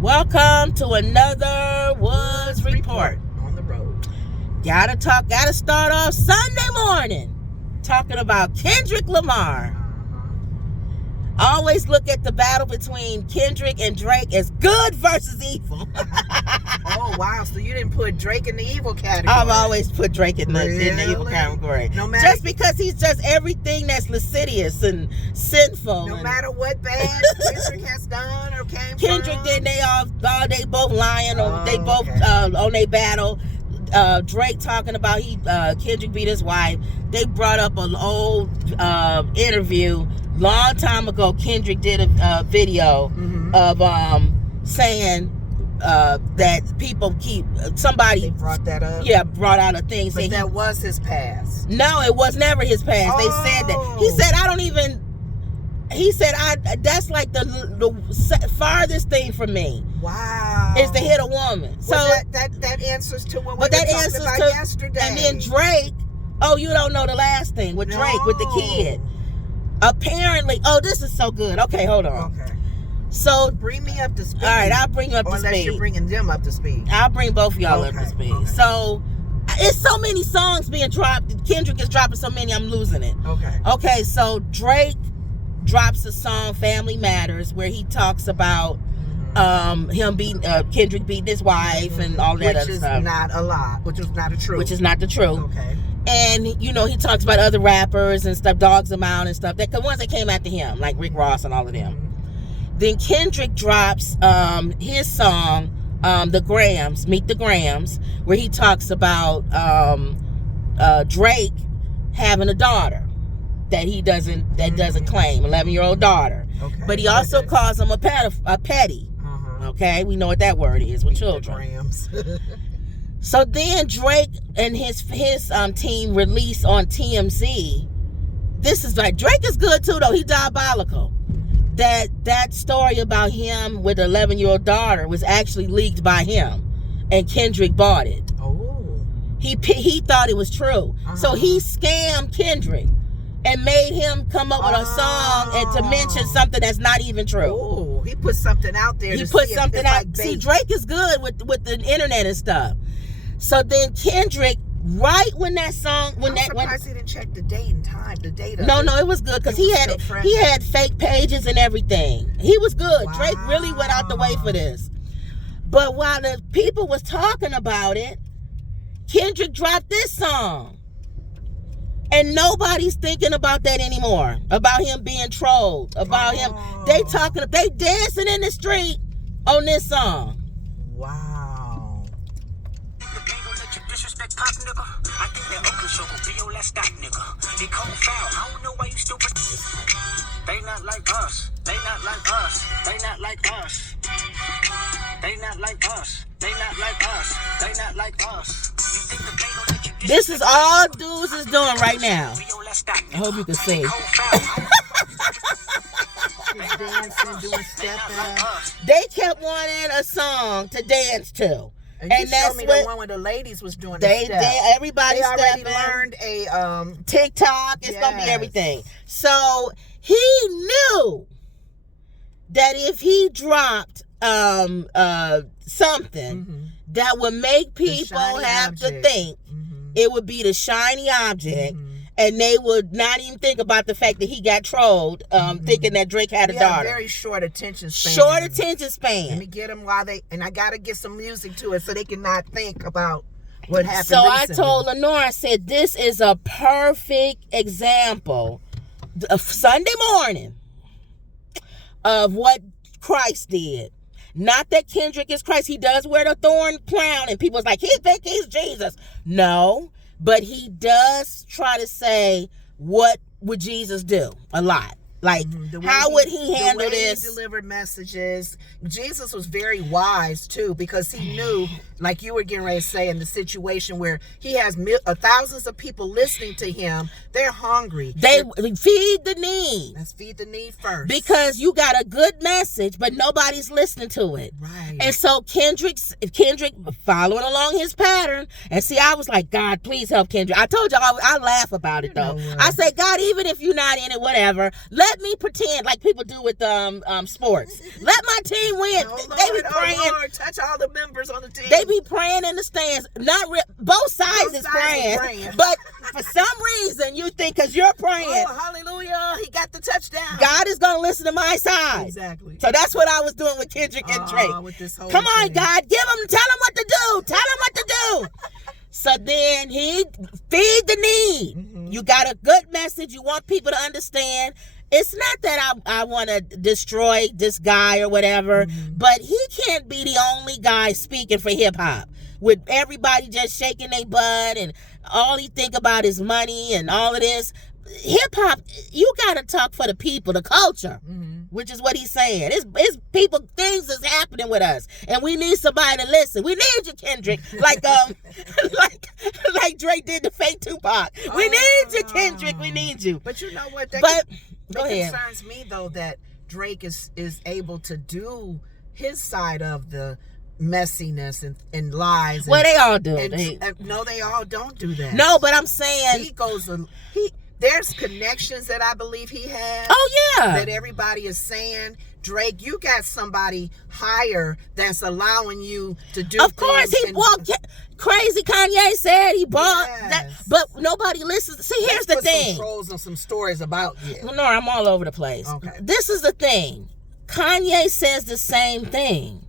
Welcome to another Woods Report. On the road. Gotta start off Sunday morning talking about Kendrick Lamar. I always look at the battle between Kendrick and Drake as good versus evil. Oh, wow. So you didn't put Drake in the evil category. I've always put Drake in the evil Really? category. No matter- Just because he's just everything that's lascivious and sinful. No and matter what bad Kendrick has done or came Kendrick from. did they both lying or they both okay. on their battle. Drake talking about Kendrick beat his wife. They brought up an old interview long time ago. Kendrick did a video of saying that people keep somebody They brought that up. Yeah, brought out a thing But saying that was his past. no, it was never his past. They said that. He said I don't even. He said that's like the farthest thing from me. Wow. Is to hit a woman. So well, that answers to what we were talking about yesterday. And then Drake. Oh, you don't know the last thing with Drake with the kid. Apparently, this is so good. Okay, hold on. Okay. So Bring me up to speed. all right, I'll bring you up to Unless speed. you're bringing them up to speed. I'll bring both of y'all up to Okay, speed. okay. So it's so many songs being dropped. Kendrick is dropping so many, I'm losing it. Okay. Okay, so Drake drops a song, "Family Matters," where he talks about him beating Kendrick beating his wife and all that other stuff. Which is not a lot. Which is not a truth. Which is not the truth. Okay. And he talks about other rappers and stuff, dogs them out and stuff. The ones that came after him, like Rick Ross and all of them. Then Kendrick drops his song, "The Grams," "Meet the Grams," where he talks about Drake having a daughter that he doesn't claim, 11-year-old daughter. Okay. But he also calls him a petty. Okay, we know what that word is with children. Grams. So then Drake and his team release on TMZ. This is like Drake is good too though. He diabolical. That story about him with an 11-year-old daughter was actually leaked by him, and Kendrick bought it. Oh. He thought it was true, so he scammed Kendrick and made him come up with a song and to mention something that's not even true. Oh, he put something out there. He put something out. See, Drake is good with the internet and stuff. So then Kendrick, right when that song, I'm surprised he didn't check the date and time. The date. No, it was good because he had fake pages and everything. He was good. Wow. Drake really went out the way for this. But while the people was talking about it, Kendrick dropped this song. And nobody's thinking about that anymore. About him being trolled. About him. They dancing in the street on this song. Wow. I think that Oakland show will be your last stop, nigga. They cold foul. I don't know why you stupid. They not like us. They not like us. They not like us. They not like us. They not like us. They not like us. This is all dudes is doing right now. I hope you can see. Dancing, doing stepping. They kept wanting a song to dance to. And that's me the one where the ladies was doing everybody they already stepping. learned a TikTok. It's gonna be everything. So he knew that if he dropped something that would make people have to think, it would be the shiny object. And they would not even think about the fact that he got trolled, thinking that Drake had a daughter. Very short attention span. Short attention span. Let me get them and I got to get some music to it so they can not think about what happened So recently. I told Lenore, I said, this is a perfect example of Sunday morning of what Christ did. Not that Kendrick is Christ. He does wear the thorn crown, and people's like, he think he's Jesus. No. But he does try to say, what would Jesus do? A lot. Like, how would he handle this? He delivered messages. Jesus was very wise, too, because he knew, like you were getting ready to say, in the situation where he has thousands of people listening to him, they're hungry. They feed the need. Let's feed the need first. Because you got a good message, but nobody's listening to it. Right. And so Kendrick following along his pattern. And see, I was like, God, please help Kendrick. I told you, I laugh about it, though. I say, God, even if you're not in it, whatever, let let me pretend like people do with sports. Let my team win. They be praying. Oh Lord, touch all the members on the team. They be praying in the stands. Both sides is praying. But for some reason, you think because you're praying, oh, hallelujah, he got the touchdown. God is going to listen to my side. Exactly. So that's what I was doing with Kendrick and Drake. With this whole Come on, thing. God, tell him what to do. Tell him what to do. So then he feed the need. Mm-hmm. You got a good message. You want people to understand. It's not that I want to destroy this guy or whatever, but he can't be the only guy speaking for hip hop with everybody just shaking their butt and all he think about is money and all of this. Hip hop, you got to talk for the people, the culture, which is what he's saying. It's people, things is happening with us, and we need somebody to listen. We need you, Kendrick, like Drake did to fake Tupac. We need you, Kendrick. We need you. But you know what? Go ahead. Concerns me though that Drake is able to do his side of the messiness and lies. Well, they all do. No, they all don't do that. No, but I'm saying He goes. There's connections that I believe he has. Oh yeah. That everybody is saying, Drake, you got somebody higher that's allowing you to do. Of course, he walked crazy. Kanye said he bought that, but nobody listens. See, here's the thing. Some trolls and some stories about you. No, I'm all over the place. Okay. This is the thing. Kanye says the same thing,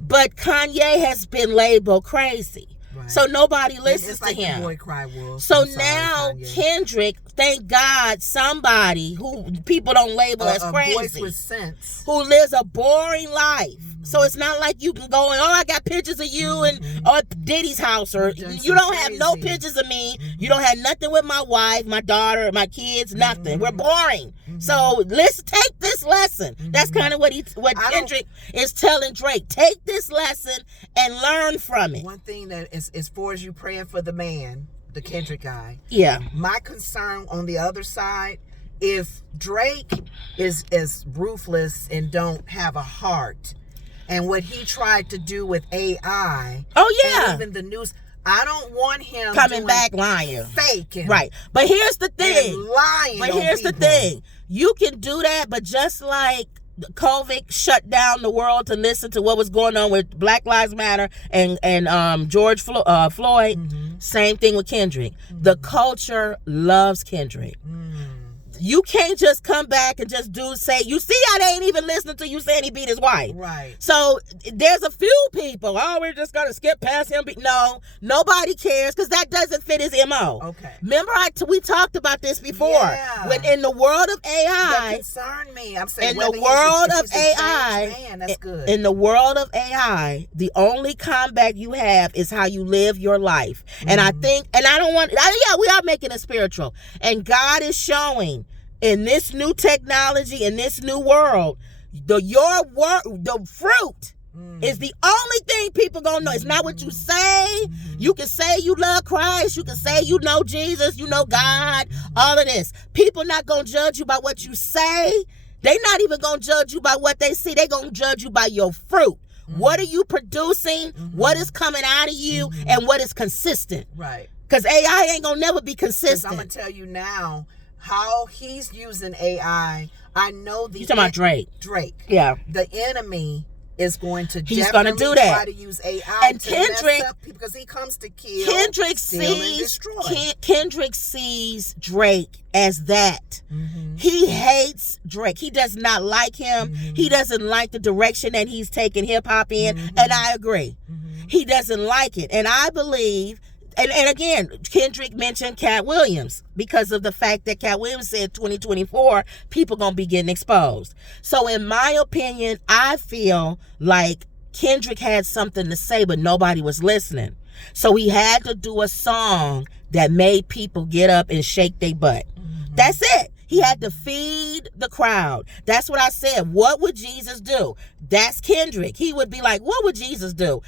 but Kanye has been labeled crazy. Right. So nobody listens like to him. The boy cry wolf. So now Kendrick, thank God, somebody who people don't label as crazy, voice with sense, who lives a boring life. So it's not like you can go and I got pictures of you and or Diddy's house, or you don't have no pictures of me. You don't have nothing with my wife, my daughter, my kids, nothing. We're boring. So let's take this lesson. That's kind of what Kendrick is telling Drake. Take this lesson and learn from it. One thing that is, as far as you praying for the man, the Kendrick guy. Yeah. My concern on the other side, if Drake is as ruthless and don't have a heart, and what he tried to do with AI. Oh yeah. And even the news. I don't want him coming back lying. Faking. Right. But here's the thing. And lying. But here's the thing. You can do that, but just like COVID shut down the world to listen to what was going on with Black Lives Matter and George Floyd, same thing with Kendrick. The culture loves Kendrick. You can't just come back and just say, you see how they ain't even listening to you saying he beat his wife. Right. So there's a few people, we're just going to skip past him. No, nobody cares because that doesn't fit his MO. Okay. Remember we talked about this before. Yeah. When in the world of AI. That concerned me. I'm saying in the world of AI, man, that's good. In the world of AI, the only combat you have is how you live your life. And I think, and I don't want, we are making it spiritual. And God is showing in this new technology, in this new world, the fruit is the only thing people gonna know. It's not what you say. You can say you love Christ. You can say you know Jesus. You know God. All of this. People not gonna judge you by what you say. They not even gonna judge you by what they see. They gonna judge you by your fruit. What are you producing? What is coming out of you? And what is consistent? Right. Because AI ain't gonna never be consistent. I'm gonna tell you now how he's using AI. I know you talking about Drake. Yeah. The enemy is going to he's gonna do that. Try to use AI and to Kendrick, mess up people because he comes to kill, steal, and destroy. Kendrick sees Drake as that. He hates Drake. He does not like him. He doesn't like the direction that he's taking hip hop in, and I agree. He doesn't like it, and I believe. And again, Kendrick mentioned Cat Williams because of the fact that Cat Williams said 2024, people going to be getting exposed. So in my opinion, I feel like Kendrick had something to say, but nobody was listening. So he had to do a song that made people get up and shake their butt. That's it. He had to feed the crowd. That's what I said. What would Jesus do? That's Kendrick. He would be like, what would Jesus do?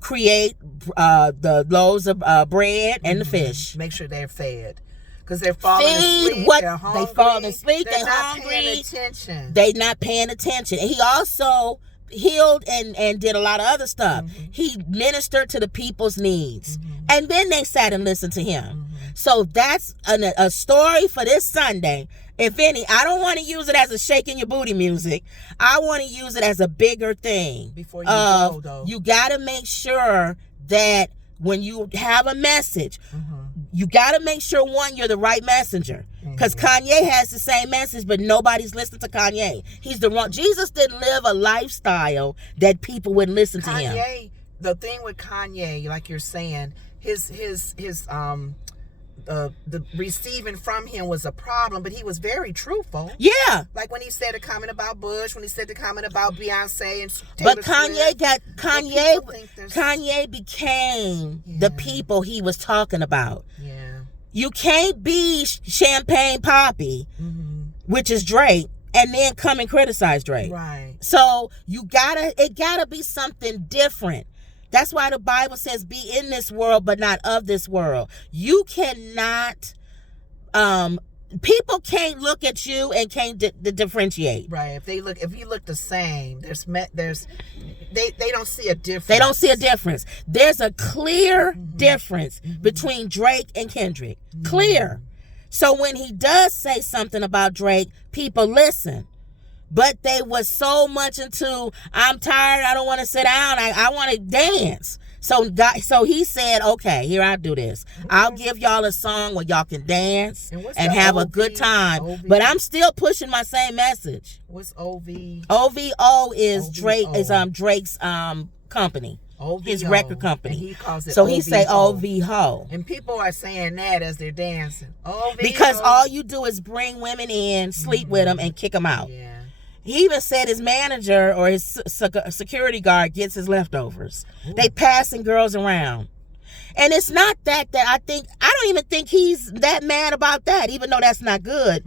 Create the loaves of bread and the fish. Make sure they're fed. Because they're falling asleep. They're hungry. They fall asleep. They're They're not hungry. paying attention. They're not paying attention. And he also healed and did a lot of other stuff. He ministered to the people's needs. And then they sat and listened to him. So that's a story for this Sunday. If any, I don't want to use it as a shaking your booty music. I want to use it as a bigger thing. Before you go, though. You got to make sure that when you have a message, you got to make sure, one, you're the right messenger. Because Kanye has the same message, but nobody's listening to Kanye. He's the wrong. Jesus didn't live a lifestyle that people would listen to him. Kanye, the thing with Kanye, like you're saying, the receiving from him was a problem, but he was very truthful. Yeah. Like when he said a comment about Bush, when he said the comment about Beyonce and Taylor But Kanye Swift, Kanye became the people he was talking about. Yeah. You can't be Champagne Poppy, which is Drake, and then come and criticize Drake. Right. So it gotta be something different. That's why the Bible says, be in this world, but not of this world. You cannot, people can't look at you and can't differentiate. Right. If you look the same, they don't see a difference. They don't see a difference. There's a clear difference between Drake and Kendrick. Clear. So when he does say something about Drake, people listen. But they was so much into, I'm tired, I don't want to sit down, I want to dance. So he said, okay, here, I'll do this. I'll give y'all a song where y'all can dance and have a good time. But I'm still pushing my same message. What's OV? OVO is Drake's company. OVO, his record company. And he calls it so OVO. He say OVO. And people are saying that as they're dancing. OVO. Because all you do is bring women in, sleep with them, and kick them out. Yeah. He even said his manager or his security guard gets his leftovers. Ooh. They passing girls around. And it's not that I don't even think he's that mad about that, even though that's not good.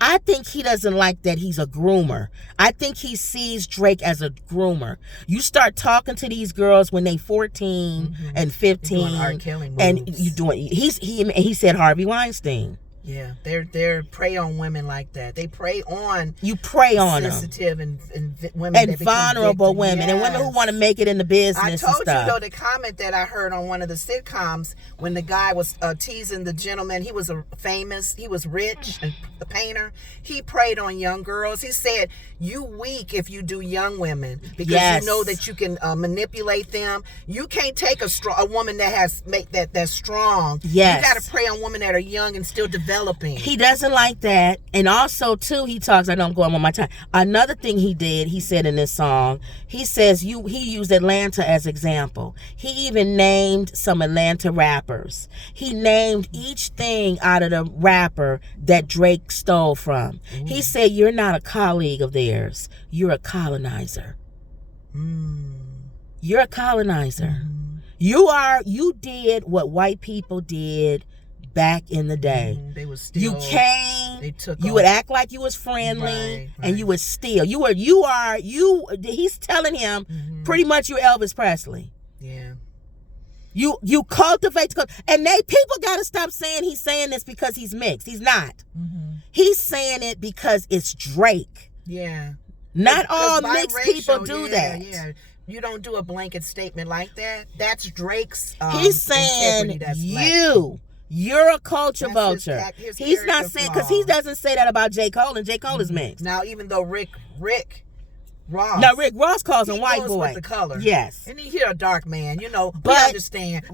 I think he doesn't like that he's a groomer. I think he sees Drake as a groomer. You start talking to these girls when they 14 and 15. Doing R. Kelly moves. And you doing, he said Harvey Weinstein. Yeah, they're prey on women like that. They prey on sensitive and women and vulnerable women and women who want to make it in the business. I told and stuff. You though the comment that I heard on one of the sitcoms when the guy was teasing the gentleman. He was he was rich and the painter. He preyed on young girls. He said, "You weak if you do young women because you know that you can manipulate them. You can't take a woman that has that's strong. Yes. You got to prey on women that are young and still developing." He doesn't like that. And also, too, he talks, I know I'm going on my time. Another thing he said in this song, he says he used Atlanta as example. He even named some Atlanta rappers. He named each thing out of the rapper that Drake stole from. Ooh. He said, you're not a colleague of theirs. You're a colonizer. You're a colonizer. You did what white people did back in the day. They would steal. You came, you would act like you was friendly, and you would steal. He's telling him pretty much you're Elvis Presley. Yeah. You cultivate, and people got to stop saying he's saying this because he's mixed. He's not. He's saying it because it's Drake. Yeah. Not all mixed people do that. Yeah. You don't do a blanket statement like that. That's Drake's he's saying you're a culture vulture. He's not saying, because he doesn't say that about J. Cole, and J. Cole is mixed. Now, even though Rick Ross. Now, Rick Ross calls him white boy. With the color. Yes. And he's a dark man, but we understand.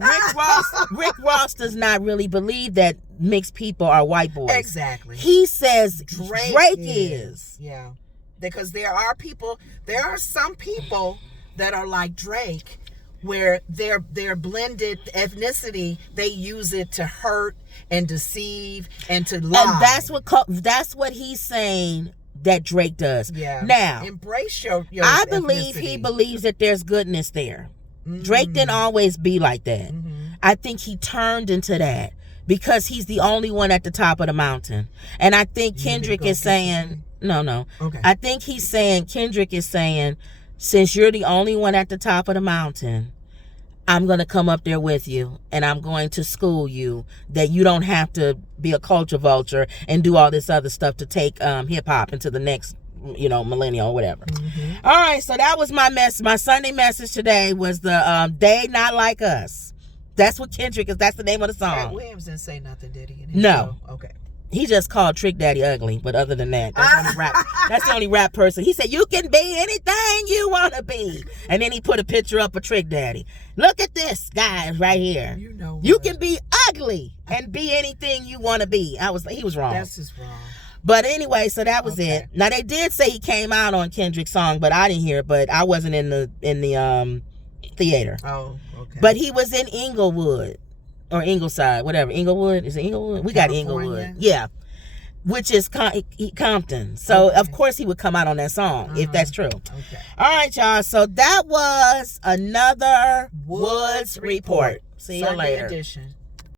Rick Ross does not really believe that mixed people are white boys. Exactly. He says Drake is. Yeah. Because there are some people that are like Drake, where their blended ethnicity, they use it to hurt and deceive and to lie. And that's what he's saying that Drake does. Yeah. Now, embrace your I believe he believes that there's goodness there. Drake didn't always be like that. I think he turned into that because he's the only one at the top of the mountain. And I think Kendrick is saying, no. Okay. I think Kendrick is saying, since you're the only one at the top of the mountain, I'm going to come up there with you and I'm going to school you that you don't have to be a culture vulture and do all this other stuff to take hip hop into the next, millennium or whatever. All right. So that was my Sunday message today was the they not like us. That's what Kendrick is. That's the name of the Cat song. Williams didn't say nothing, did he? No. Okay. He just called Trick Daddy ugly, but other than that, that's the only rap person. He said, you can be anything you want to be. And then he put a picture up of Trick Daddy. Look at this guy right here. You can be ugly and be anything you want to be. He was wrong. That's just wrong. But anyway, so that was it. Now they did say he came out on Kendrick's song, but I didn't hear it. But I wasn't in the theater. Oh, okay. But he was in Inglewood or Ingleside, whatever. Inglewood, is it Inglewood? We got Inglewood, yeah, which is Compton. So of course he would come out on that song if that's true. Okay. All right, y'all. So that was another Woods Report. See you Sunday later. edition.